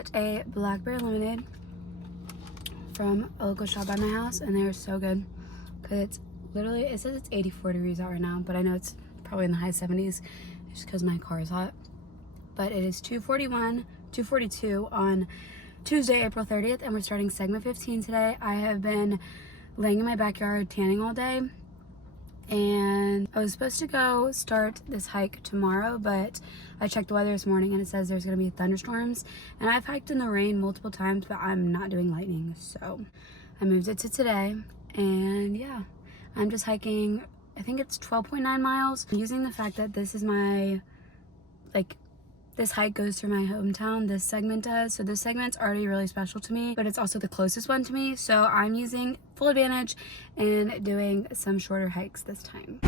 got a blackberry lemonade from a local shop by my house, and they are so good because it's literally, it says it's 84 degrees out right now, but I know it's probably in the high 70s just because my car is hot. But it is 2:42 on Tuesday, April 30th, and we're starting segment 15 today. I have been laying in my backyard tanning all day, and I was supposed to go start this hike tomorrow, but I checked the weather this morning and it says there's gonna be thunderstorms, and I've hiked in the rain multiple times, but I'm not doing lightning, so I moved it to today. And yeah, I'm just hiking, I think it's 12.9 miles. Using the fact that this is my, like, this hike goes through my hometown, this segment does, so this segment's already really special to me, but it's also the closest one to me, so I'm using full advantage and doing some shorter hikes this time.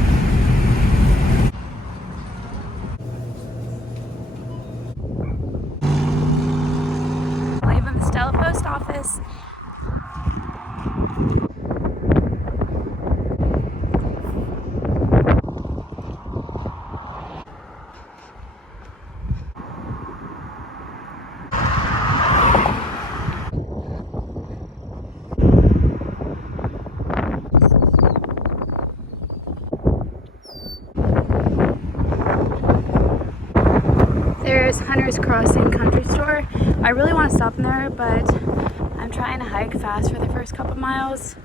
Leaving the Stella Post Office. There's Hunter's Crossing Country Store. I really want to stop in there, but I'm trying to hike fast for the first couple miles.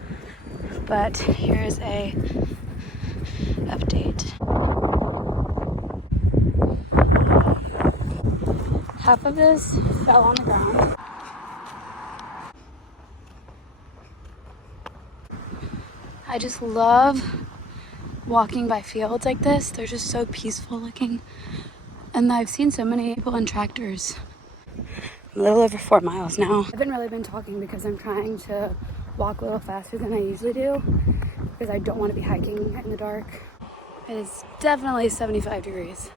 But here's a update. Half of this fell on the ground. I just love walking by fields like this. They're just so peaceful looking. And I've seen so many people in tractors. I'm a little over 4 miles now. I haven't really been talking because I'm trying to walk a little faster than I usually do because I don't want to be hiking in the dark. It is definitely 75 degrees.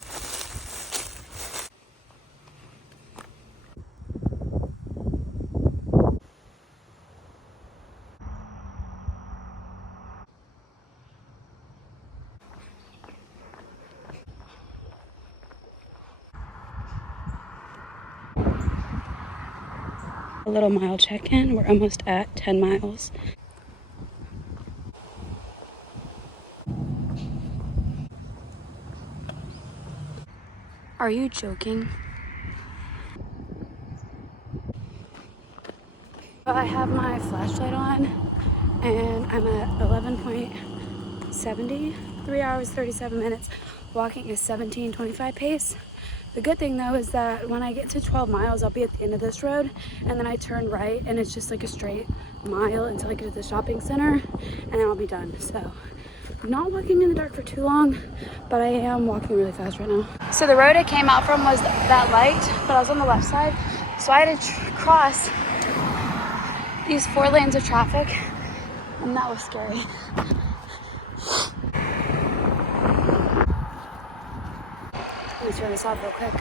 A little mile check-in. We're almost at 10 miles. Are you joking? I have my flashlight on and I'm at 11.70, 3 hours, 37 minutes. Walking is 17:25 pace. The good thing though is that when I get to 12 miles, I'll be at the end of this road, and then I turn right and it's just like a straight mile until I get to the shopping center, and then I'll be done. So I'm not walking in the dark for too long, but I am walking really fast right now. So the road I came out from was that light, but I was on the left side, so I had to cross these 4 lanes of traffic, and that was scary. Let me turn this off real quick.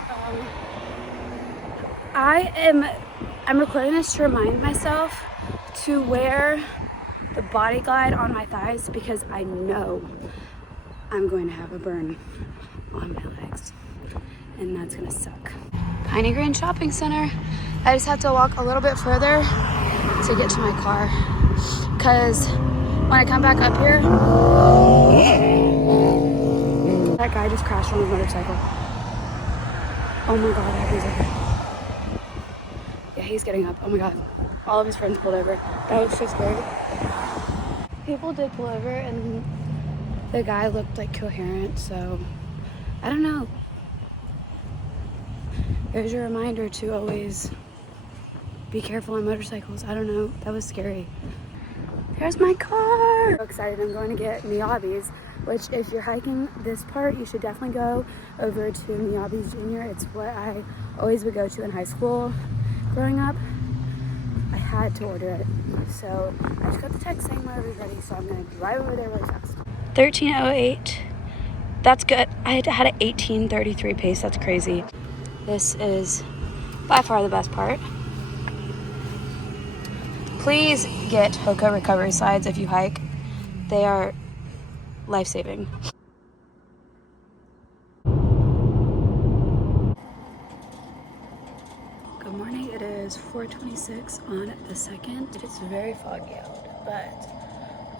I'm recording this to remind myself to wear the Body Glide on my thighs because I know I'm going to have a burn on my legs, and that's gonna suck. Piney Green Shopping Center. I just have to walk a little bit further to get to my car because when I come back up here, that guy just crashed on his motorcycle. Oh my god, that guy's over. Yeah, he's getting up. Oh my god. All of his friends pulled over. That was so scary. People did pull over and the guy looked like coherent, so I don't know. There's a reminder to always be careful on motorcycles. I don't know. That was scary. There's my car! I'm so excited. I'm going to get Miyabi's, which if you're hiking this part, you should definitely go over to Miyabi's Junior. It's what I always would go to in high school growing up. I had to order it. So I just got the text saying my order's ready, so I'm going to drive over there really fast. 13:08. That's good. I had an 18:33 pace. That's crazy. This is by far the best part. Please get Hoka recovery slides if you hike. They are life-saving. Good morning. It is 4:26 on the 2nd. It's very foggy out, but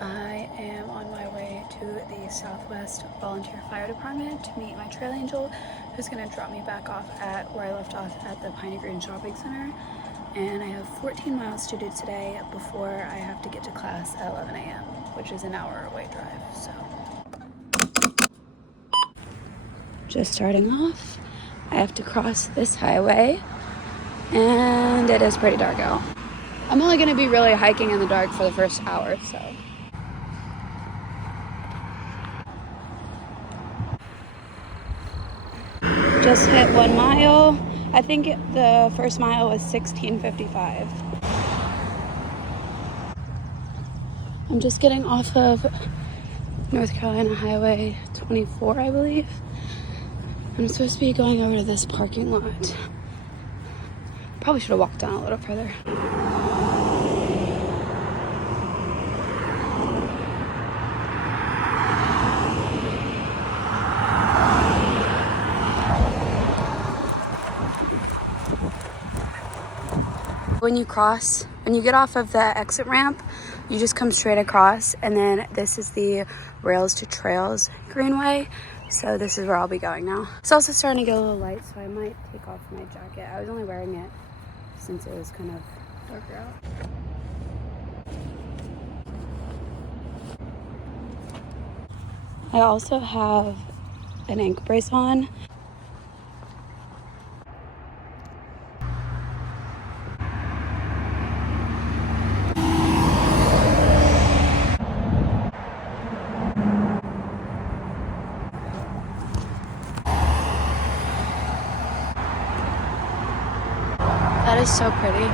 I am on my way to the Southwest Volunteer Fire Department to meet my trail angel, who's going to drop me back off at where I left off at the Piney Green Shopping Center. And I have 14 miles to do today before I have to get to class at 11 a.m., which is an hour away drive. So, just starting off, I have to cross this highway, and it is pretty dark out. I'm only going to be really hiking in the dark for the first hour, so. Just hit 1 mile. I think the first mile was 16:55. I'm just getting off of North Carolina Highway 24, I believe. I'm supposed to be going over to this parking lot. Probably should have walked down a little further. When you get off of the exit ramp, you just come straight across, and then this is the Rails to Trails Greenway. So this is where I'll be going now. It's also starting to get a little light, so I might take off my jacket. I was only wearing it since it was kind of darker out. I also have an ankle brace on. That is so pretty.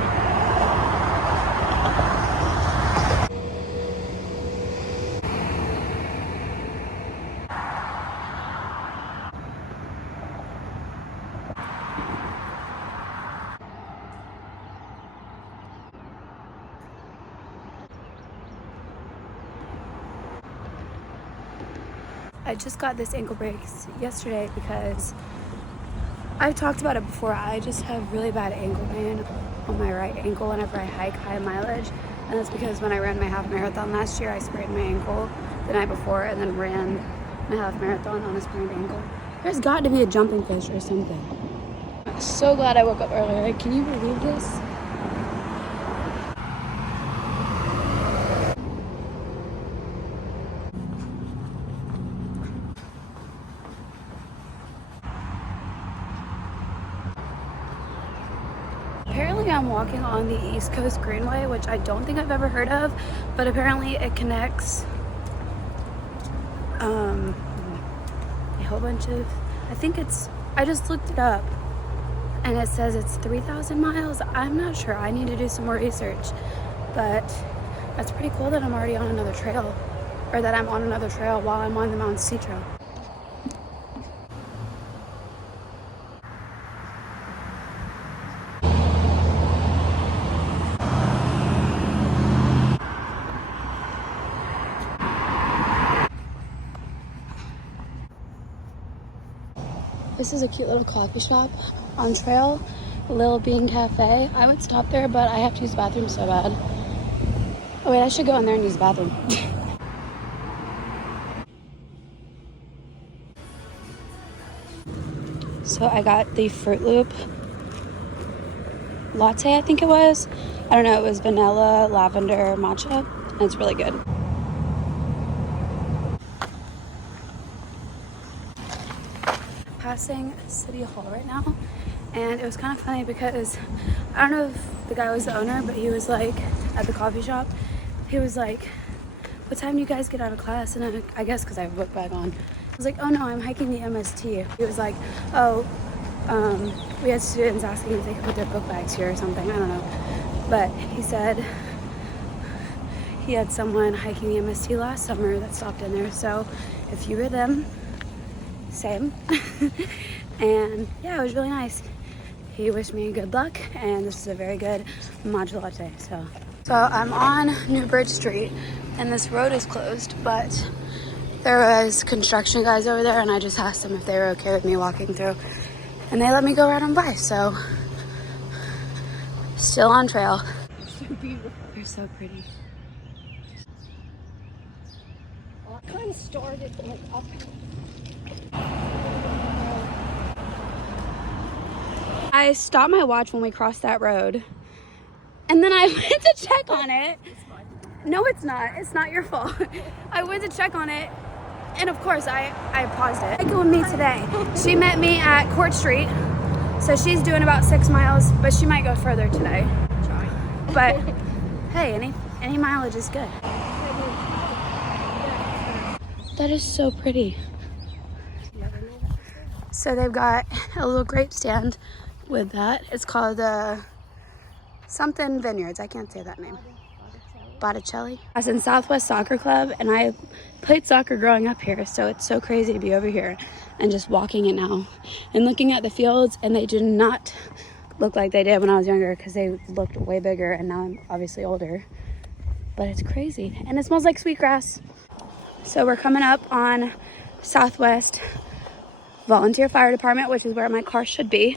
I just got this ankle brace yesterday because I've talked about it before. I just have really bad ankle pain on my right ankle whenever I hike high mileage. And that's because when I ran my half marathon last year, I sprained my ankle the night before and then ran my half marathon on a sprained ankle. There's got to be a jumping fish or something. I'm so glad I woke up earlier. Can you believe this? Apparently I'm walking on the East Coast Greenway, which I don't think I've ever heard of, but apparently it connects a whole bunch of, I just looked it up and it says it's 3,000 miles. I'm not sure, I need to do some more research, but that's pretty cool that I'm already on another trail, or that I'm on another trail while I'm on the Mountain Sea Trail. This is a cute little coffee shop on trail, Lil Bean Cafe. I would stop there, but I have to use the bathroom so bad. Oh wait, I should go in there and use the bathroom. So I got the Fruit Loop latte, I think it was. I don't know, it was vanilla, lavender, matcha, and it's really good. Passing City Hall right now, and it was kind of funny because I don't know if the guy was the owner, but he was like, at the coffee shop, he was like, what time do you guys get out of class? And I guess because I have a book bag on, I was like, oh no, I'm hiking the MST. He was like, oh, we had students asking if they could put their book bags here or something, I don't know, but he said he had someone hiking the MST last summer that stopped in there, so if you were them, same. And yeah, it was really nice. He wished me good luck, and this is a very good matcha latte. So I'm on New Bridge Street, and this road is closed, but there was construction guys over there, and I just asked them if they were okay with me walking through, and they let me go right on by. So Still on trail. They're so pretty. Well, it kind of started like up. I stopped my watch when we crossed that road, and then I went to check on it. No, it's not. It's not your fault. I went to check on it, and of course I paused it. Hiking with me today. She met me at Court Street, so she's doing about 6 miles, but she might go further today. But hey, any mileage is good. That is so pretty. So they've got a little grape stand with that. It's called something Vineyards. I can't say that name. Botticelli. I was in Southwest Soccer Club, and I played soccer growing up here, so it's so crazy to be over here and just walking it now and looking at the fields, and they do not look like they did when I was younger because they looked way bigger, and now I'm obviously older. But it's crazy, and it smells like sweetgrass. So we're coming up on Southwest Volunteer Fire Department, which is where my car should be.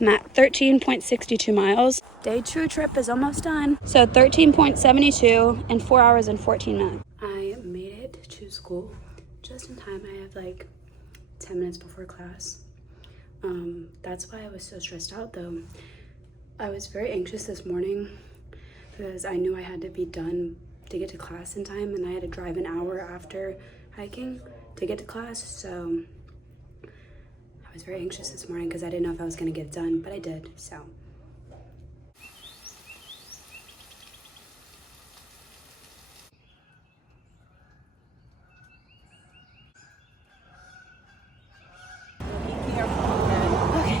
I'm at 13.62 miles. Day 2 trip is almost done. So 13.72 in 4 hours and 14 minutes. I made it to school just in time. I have like 10 minutes before class. That's why I was so stressed out though. I was very anxious this morning because I knew I had to be done to get to class in time, and I had to drive an hour after hiking to get to class. So I was very anxious this morning because I didn't know if I was going to get it done, but I did, so. Be careful, okay? Okay.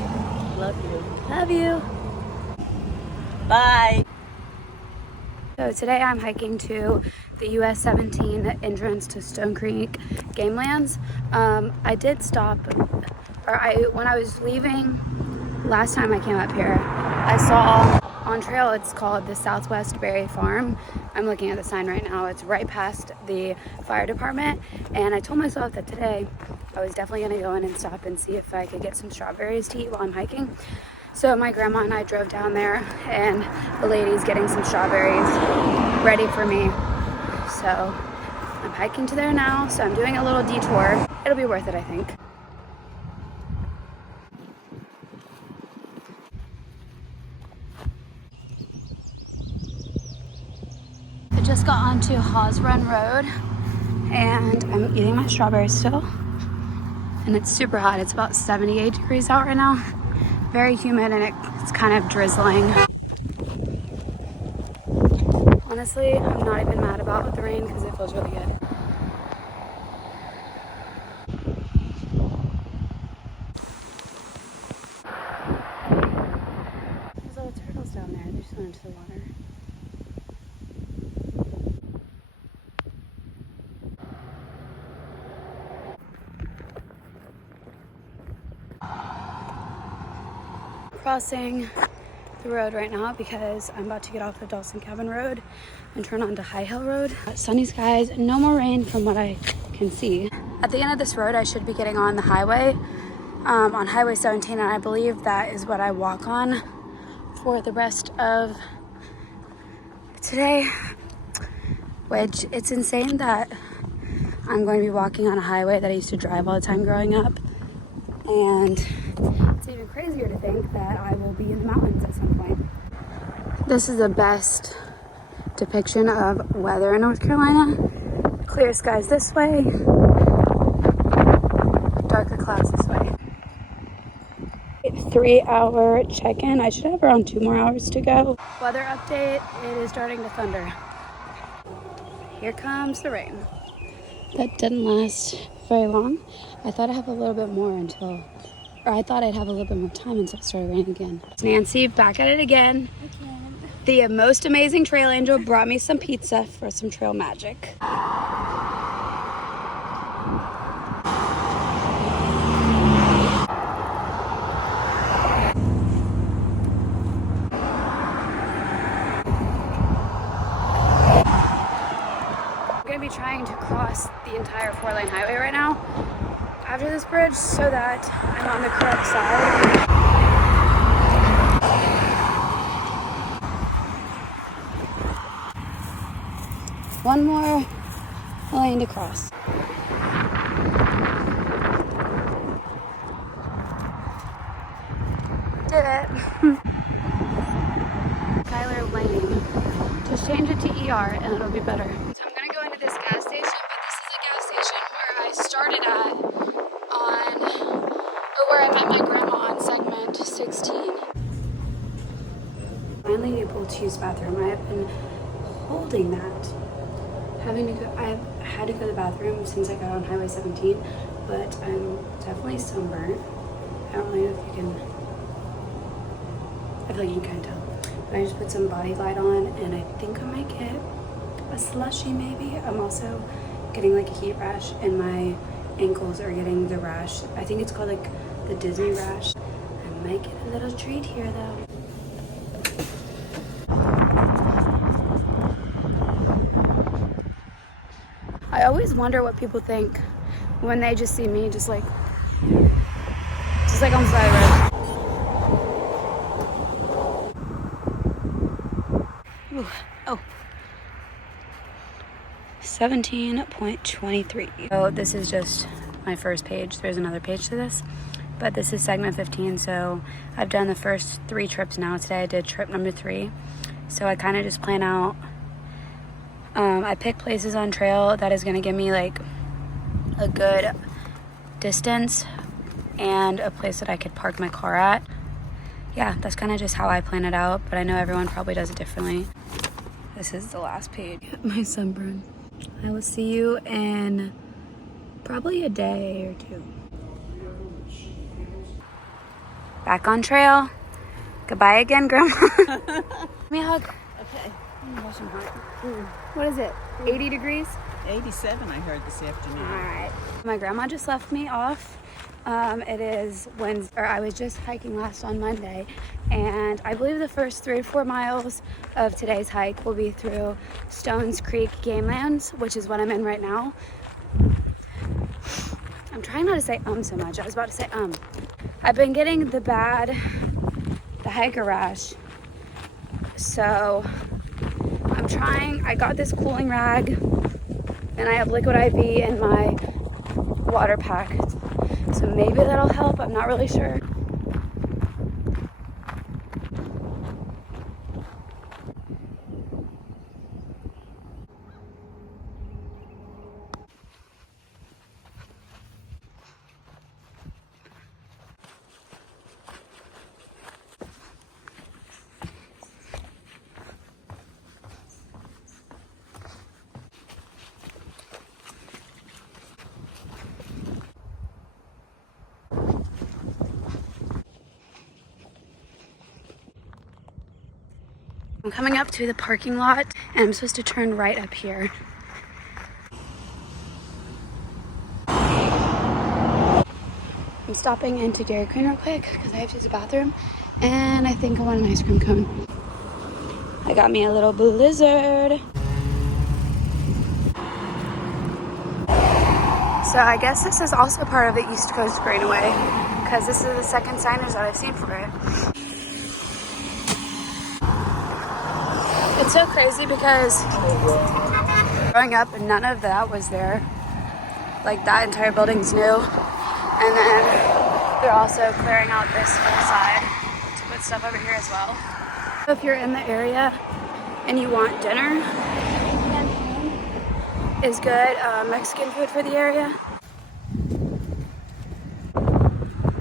Love you. Love you. Bye. So today I'm hiking to the US 17 entrance to Stone Creek Game Lands. I did stop, when I was leaving last time I came up here, I saw on trail, it's called the Southwest Berry Farm. I'm looking at the sign right now. It's right past the fire department, and I told myself that today I was definitely gonna go in and stop and see if I could get some strawberries to eat while I'm hiking. So my grandma and I drove down there, and the lady's getting some strawberries ready for me. So I'm hiking to there now, so I'm doing a little detour. It'll be worth it, I think. I just got onto Hawes Run Road, and I'm eating my strawberries still. And it's super hot. It's about 78 degrees out right now. Very humid, and it's kind of drizzling. Honestly, I'm not even mad about the rain because it feels really good. There's little turtles down there. They just went into the water. Crossing the road right now because I'm about to get off the Dawson Cabin Road and turn onto High Hill Road. Sunny skies, no more rain from what I can see. At the end of this road, I should be getting on the highway, on Highway 17, and I believe that is what I walk on for the rest of today, which it's insane that I'm going to be walking on a highway that I used to drive all the time growing up, and it's even crazier to think that I will be in the mountains at some point. This is the best depiction of weather in North Carolina. Clear skies this way, darker clouds this way. 3-hour check-in. I should have around 2 more hours to go. Weather update, it is starting to thunder. Here comes the rain. That didn't last very long. I thought I'd have a little bit more I thought I'd have a little bit more time until it started raining again. Nancy, back at it again. The most amazing trail angel brought me some pizza for some trail magic. I'm gonna be trying to cross the entire 4-lane highway right now after this bridge so that I'm on the correct side. One more lane to cross. Did it. Skylar Lane. Just change it to ER and it'll be better. So I'm gonna go into this gas station, but this is a gas station where I started at where I met my grandma on segment 16. Finally able to use the bathroom. I have been holding that. I've had to go to the bathroom since I got on Highway 17, but I'm definitely sunburned. I don't really know if you can, I feel like you can kind of tell. But I just put some Body Glide on and I think I might get a slushy maybe. I'm also getting like a heat rash and my ankles are getting the rash. I think it's called like the Disney rash. I might get a little treat here though. I always wonder what people think when they just see me just like on the side of the road. Ooh, oh. 17.23. So this is just my first page. There's another page to this, but this is segment 15. So I've done the first 3 trips now. Today I did trip number 3. So I kind of just plan out. I pick places on trail that is going to give me like a good distance and a place that I could park my car at. Yeah, that's kind of just how I plan it out, but I know everyone probably does it differently. This is the last page. My sunburn. I will see you in probably a day or 2. Back on trail. Goodbye again, Grandma. Give me a hug. Okay. What is it? 80 degrees? 87, I heard this afternoon. All right. My grandma just left me off. It is Wednesday, or I was just hiking last on Monday, and I believe the first 3 or 4 miles of today's hike will be through Stones Creek Game Lands, which is what I'm in right now. I'm trying not to say so much. I was about to say I've been getting the hiker rash, so I'm trying. I got this cooling rag, and I have liquid IV in my water pack. So maybe that'll help, I'm not really sure. I'm coming up to the parking lot and I'm supposed to turn right up here. I'm stopping into Dairy Queen real quick because I have to use the bathroom and I think I want an ice cream cone. I got me a little blizzard. So I guess this is also part of the East Coast Greenway because this is the second signage that I've seen for it. It's so crazy because growing up, none of that was there. Like that entire building's new. And then they're also clearing out this whole side to put stuff over here as well. If you're in the area and you want dinner, is good Mexican food for the area.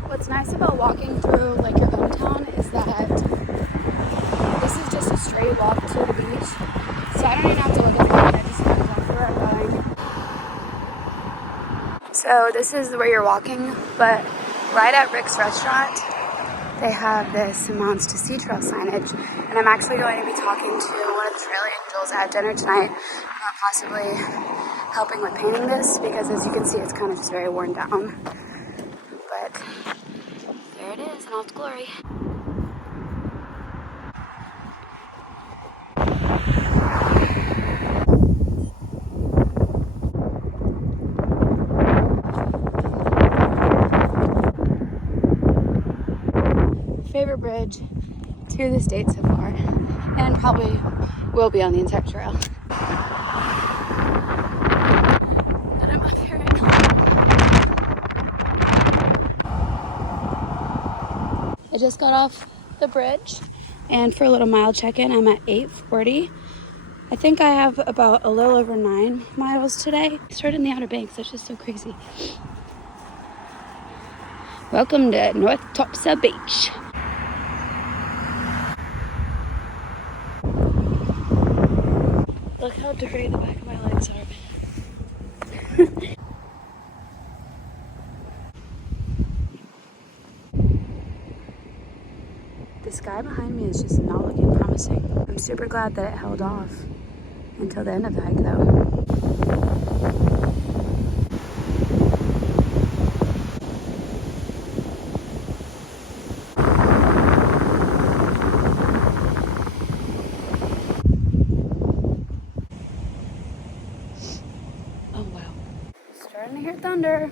What's nice about walking through like your hometown is that this is just a straight walk to the beach. So I don't even have to look at the road, I just know exactly where I'm going. So this is where you're walking, but right at Rick's Restaurant, they have this Mounts to Sea Trail signage. And I'm actually going to be talking to one of the Trail Angels at dinner tonight about possibly helping with painting this, because as you can see, it's kind of just very worn down. But there it is in all its glory. Favorite bridge to the state so far, and probably will be on the entire trail. I just got off the bridge, and for a little mile check-in, I'm at 8:40. I think I have about a little over 9 miles today. I started in the Outer Banks. That's just so crazy. Welcome to North Topsail Beach. Look how dirty the back of my legs are. The sky behind me is just not looking promising. I'm super glad that it held off until the end of the hike though. Oh wow. Starting to hear thunder.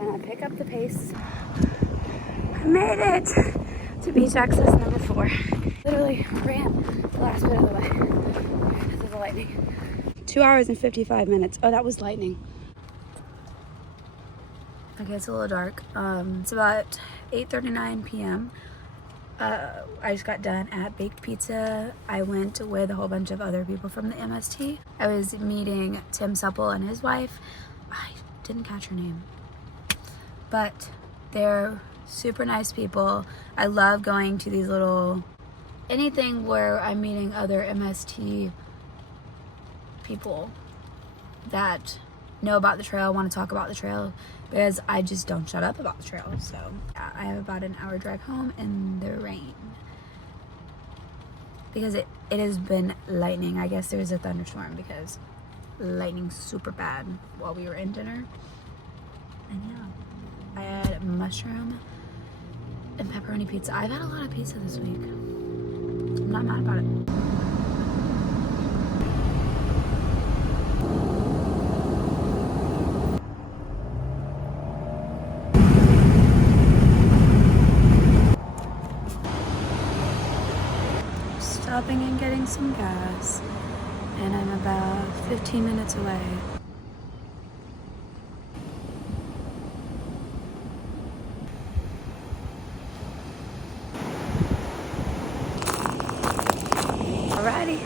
I'm gonna pick up the pace. I made it to beach access number 4. Literally ran the last bit of the way because of the lightning. 2 hours and 55 minutes. Oh, that was lightning. Okay, it's a little dark. It's about 8:39 p.m. I just got done at Baked Pizza. I went with a whole bunch of other people from the MST. I was meeting Tim Supple and his wife. I didn't catch her name, but they're super nice people. I love going to these little, anything where I'm meeting other MST people that know about the trail, want to talk about the trail, because I just don't shut up about the trail. So I have about an hour drive home in the rain because it has been lightning. I guess there's a thunderstorm because lightning's super bad while we were in dinner. And yeah, I had mushroom and pepperoni pizza. I've had a lot of pizza this week. I'm not mad about it. Stopping and getting some gas, and I'm about 15 minutes away. Alrighty,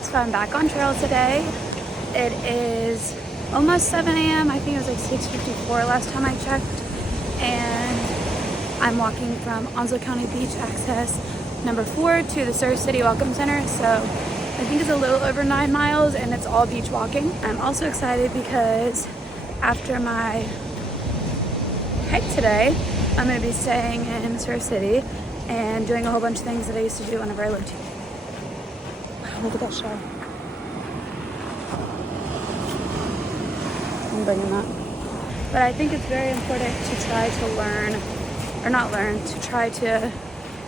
so I'm back on trail today. It is almost 7 a.m. I think it was like 6:54 last time I checked, and I'm walking from Onslow County Beach Access number 4 to the Surf City Welcome Center. So I think it's a little over 9 miles and it's all beach walking. I'm also excited because after my hike today, I'm going to be staying in Surf City and doing a whole bunch of things that I used to do whenever I lived here. Wow, look at that show. I'm bringing that. But I think it's very important to try to learn, or not learn, to try to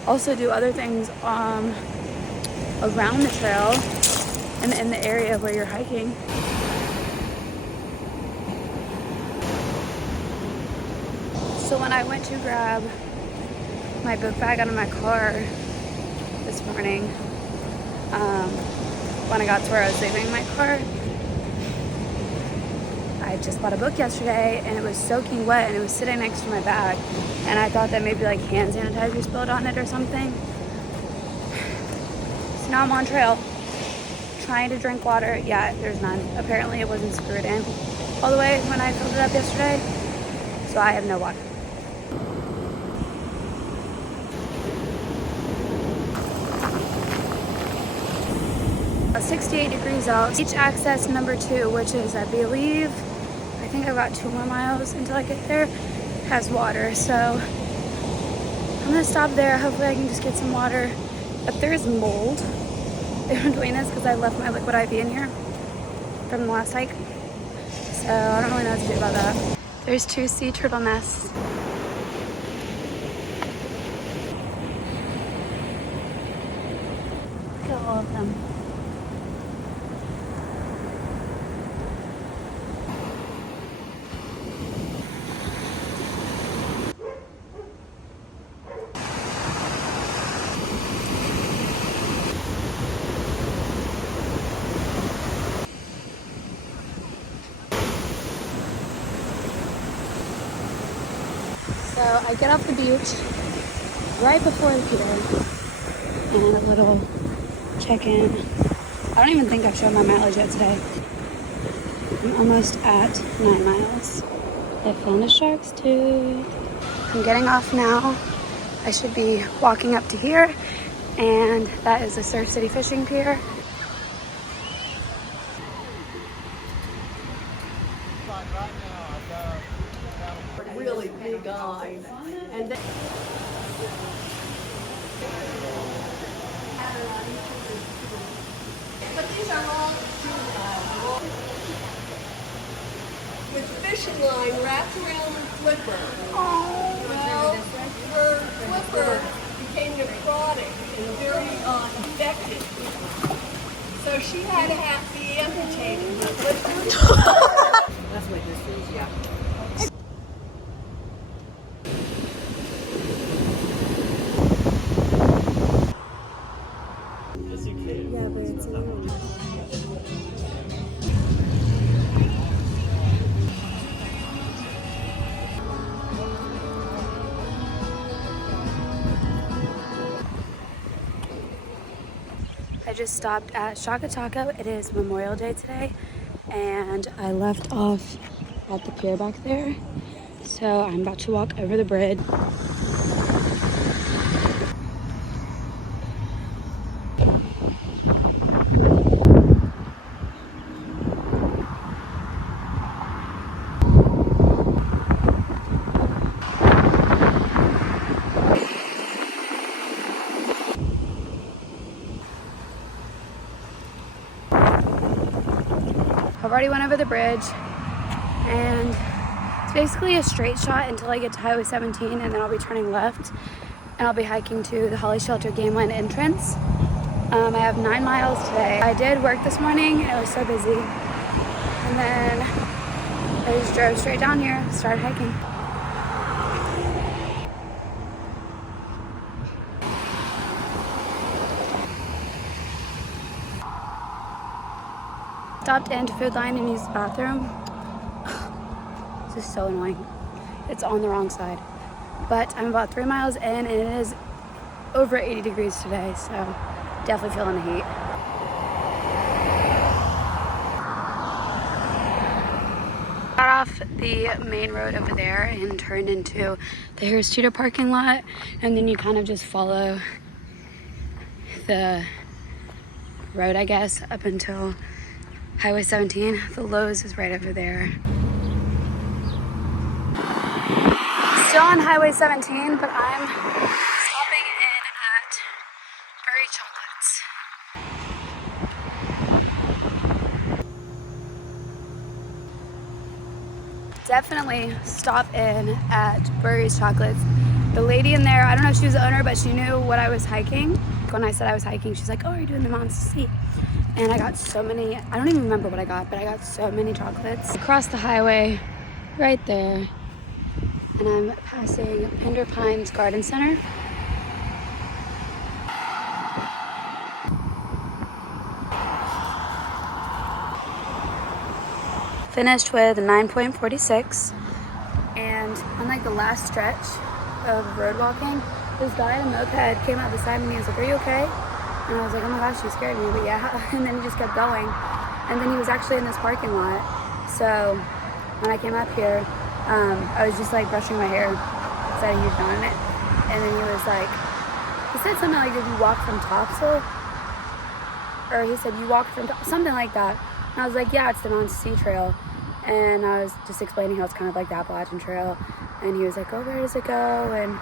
also do other things around the trail and in the area where you're hiking. So when I went to grab my book bag out of my car this morning, when I got to where I was leaving my car, I just bought a book yesterday and it was soaking wet and it was sitting next to my bag, and I thought that maybe like hand sanitizer spilled on it or something. So now I'm on trail trying to drink water. Yeah, there's none. Apparently it wasn't screwed in all the way when I filled it up yesterday, so I have no water. About 68 degrees out. Beach access number 2, which is, I believe, I think I've got 2 more miles until I get there, has water. So I'm gonna stop there. Hopefully I can just get some water. If there's mold in between this, because I left my liquid IV in here from the last hike, so I don't really know what to do about that. There's 2 sea turtle nests. Look at all of them. So I get off the beach right before the pier. And a little check-in. I don't even think I've shown my mileage yet today. I'm almost at 9 miles. I found a shark's tooth. I'm getting off now. I should be walking up to here, and that is the Surf City Fishing Pier. Really big eyes. And then but these are all juvenile. With fishing line wrapped around the flipper. Well, her flipper became necrotic and very infected. So she had to have to be amputated. That's what this is, yeah. Yeah, but it's I just stopped at Shaka Taco. It is Memorial Day today, and I left off at the pier back there. So I'm about to walk over the bridge. I've already went over the bridge, and it's basically a straight shot until I get to Highway 17, and then I'll be turning left, and I'll be hiking to the Holly Shelter Game Line entrance. I have 9 miles today. I did work this morning, and it was so busy, and then I just drove straight down here, started hiking. Stopped into Food Line and used the bathroom. This is so annoying. It's on the wrong side. But I'm about 3 miles in, and it is over 80 degrees today, so definitely feeling the heat. Got off the main road over there and turned into the Harris Teeter parking lot, and then you kind of just follow the road, I guess, up until Highway 17. The Lowe's is right over there. Still on Highway 17, but I'm stopping in at Burry Chocolates. Definitely stop in at Burry's Chocolates. The lady in there, I don't know if she was the owner, but she knew what I was hiking. When I said I was hiking, she's like, "Oh, are you doing the Mountains to Sea?" And I got so many, I don't even remember what I got, but I got so many chocolates. Across the highway, right there. And I'm passing Pender Pines Garden Center. Finished with 9.46. And on like the last stretch of road walking, this guy in a moped came out beside me and he was like, "Are you okay?" And I was like, "Oh my gosh, you scared me," but yeah. And then he just kept going. And then he was actually in this parking lot. So when I came up here, I was just like brushing my hair. It's had a huge knot in it. And then he was like, he said something like, "Did you walk from Topsail?" Or he said, "You walked from something like that." And I was like, "Yeah, it's the Mountains to Sea Trail." And I was just explaining how it's kind of like the Appalachian Trail. And he was like, "Oh, where does it go?" And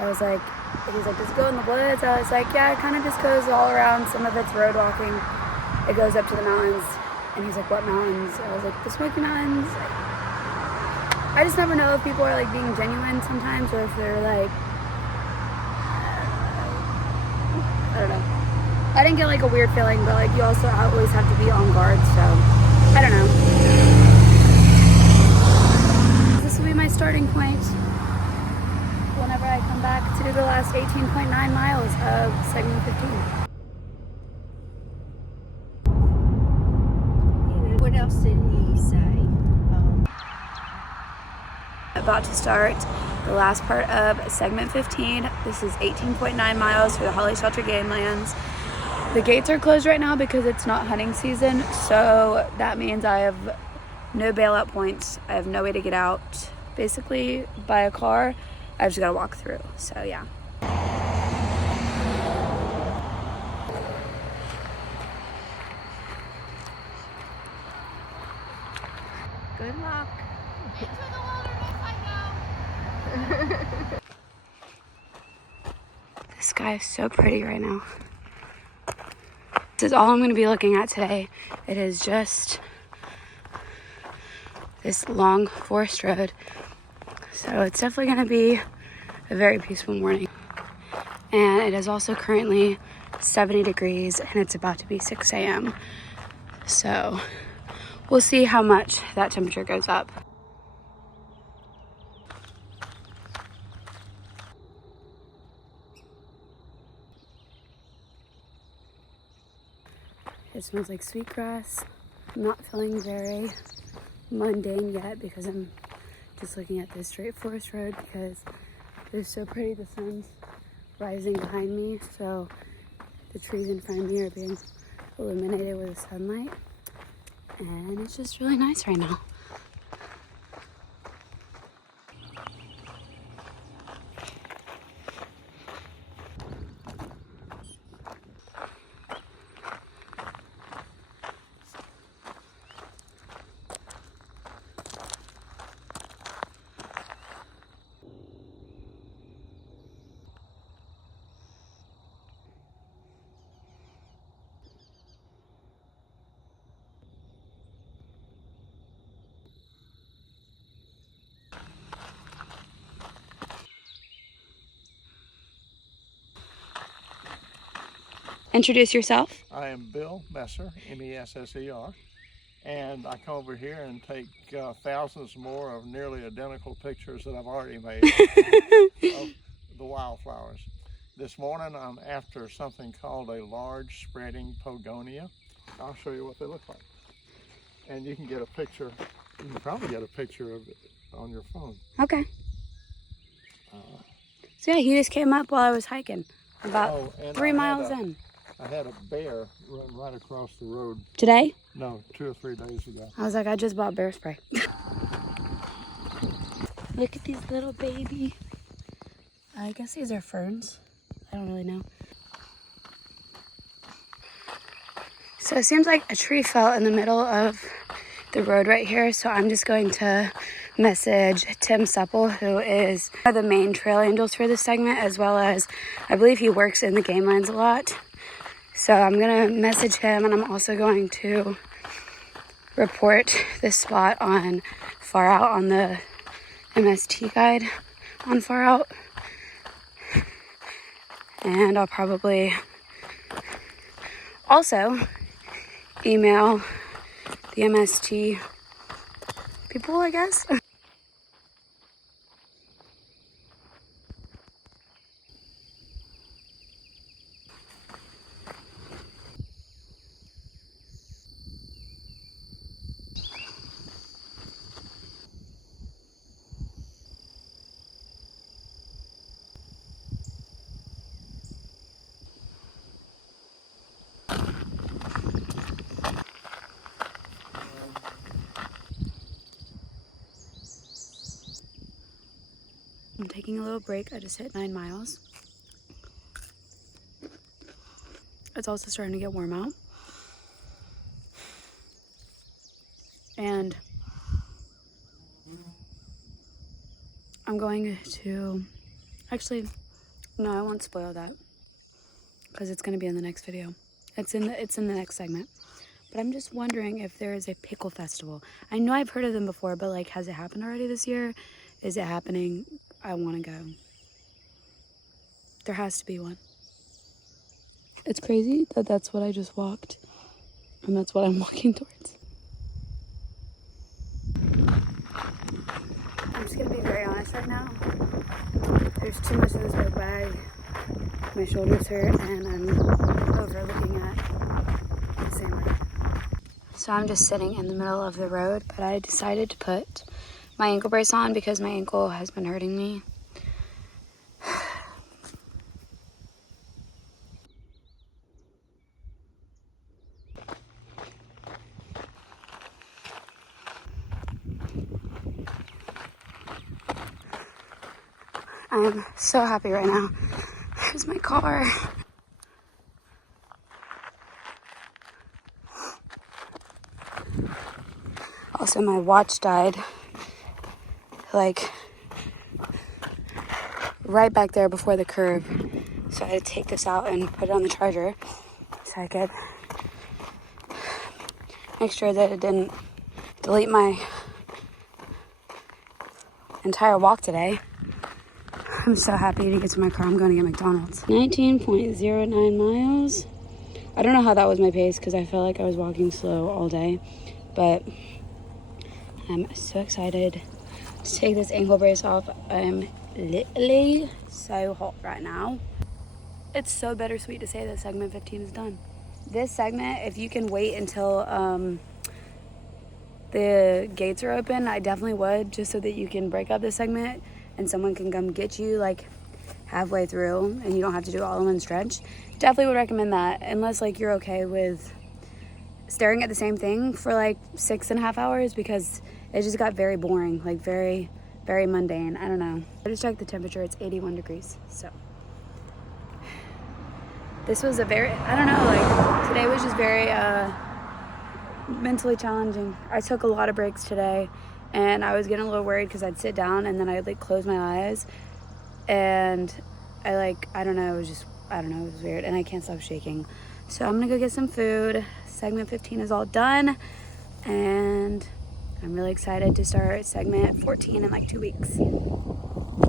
I was like, he was like, "Does it go in the woods?" I was like, "Yeah, it kind of just goes all around. Some of it's road walking. It goes up to the mountains." And he's like, "What mountains?" I was like, "The Smoky Mountains." I just never know if people are like being genuine sometimes, or if they're like, I don't know. I didn't get like a weird feeling, but like you also always have to be on guard, so I don't know. This will be my starting point whenever I come back to do the last 18.9 miles of segment 15. What else did he say? About to start the last part of segment 15. This is 18.9 miles for the Holly Shelter Game Lands. The gates are closed right now because it's not hunting season, so that means I have no bailout points. I have no way to get out. Basically, by a car, I just gotta walk through. So yeah. Good luck. Into the wilderness I go. The sky is so pretty right now. This is all I'm going to be looking at today. It is just this long forest road. So it's definitely going to be a very peaceful morning. And it is also currently 70 degrees and it's about to be 6 a.m. So we'll see how much that temperature goes up. It smells like sweetgrass. I'm not feeling very mundane yet because I'm just looking at this straight forest road because it's so pretty. The sun's rising behind me, so the trees in front of me are being illuminated with the sunlight. And it's just really nice right now. Introduce yourself. I am Bill Messer, M-E-S-S-E-R, and I come over here and take thousands more of nearly identical pictures that I've already made of the wildflowers. This morning I'm after something called a large spreading pogonia. I'll show you what they look like. And you can get a picture, you can probably get a picture of it on your phone. Okay. So yeah, he just came up while I was hiking, about 3 miles in. I had a bear run right across the road. Today? No, 2 or 3 days ago. I was like, I just bought bear spray. Look at these little baby. I guess these are ferns. I don't really know. So it seems like a tree fell in the middle of the road right here. So I'm just going to message Tim Supple, who is one of the main trail angels for this segment, as well as I believe he works in the game lands a lot. So I'm gonna message him, and I'm also going to report this spot on Far Out on the MST guide on Far Out. And I'll probably also email the MST people, I guess. I'm taking a little break. I just hit 9 miles. It's also starting to get warm out. And I'm going to, actually, no, I won't spoil that because it's going to be in the next video. It's in the next segment. But I'm just wondering if there is a pickle festival. I know I've heard of them before, but like, has it happened already this year? Is it happening? I want to go. There has to be one. It's crazy that that's what I just walked, and that's what I'm walking towards. I'm just gonna be very honest right now. There's too much in this big bag. My shoulders hurt, and I'm over looking at the same road. So I'm just sitting in the middle of the road, but I decided to put my ankle brace on because my ankle has been hurting me I'm so happy right now. Here's my car. Also, my watch died, like, right back there before the curve. So I had to take this out and put it on the charger so I could make sure that it didn't delete my entire walk today. I'm so happy to get to my car. I'm going to get McDonald's. 19.09 miles. I don't know how that was my pace because I felt like I was walking slow all day, but I'm so excited to take this ankle brace off. I'm literally so hot right now. It's so bittersweet to say that segment 15 is done. This segment, if you can wait until the gates are open, I definitely would, just so that you can break up this segment and someone can come get you like halfway through and you don't have to do it all in one stretch. Definitely would recommend that, unless like you're okay with staring at the same thing for like 6.5 hours, because it just got very boring, like very, very mundane. I don't know. I just checked the temperature. It's 81 degrees. So this was a very, I don't know, like today was just very mentally challenging. I took a lot of breaks today and I was getting a little worried because I'd sit down and then I'd like close my eyes and I don't know, it was weird and I can't stop shaking. So I'm gonna go get some food. Segment 15 is all done and I'm really excited to start segment 14 in like 2 weeks.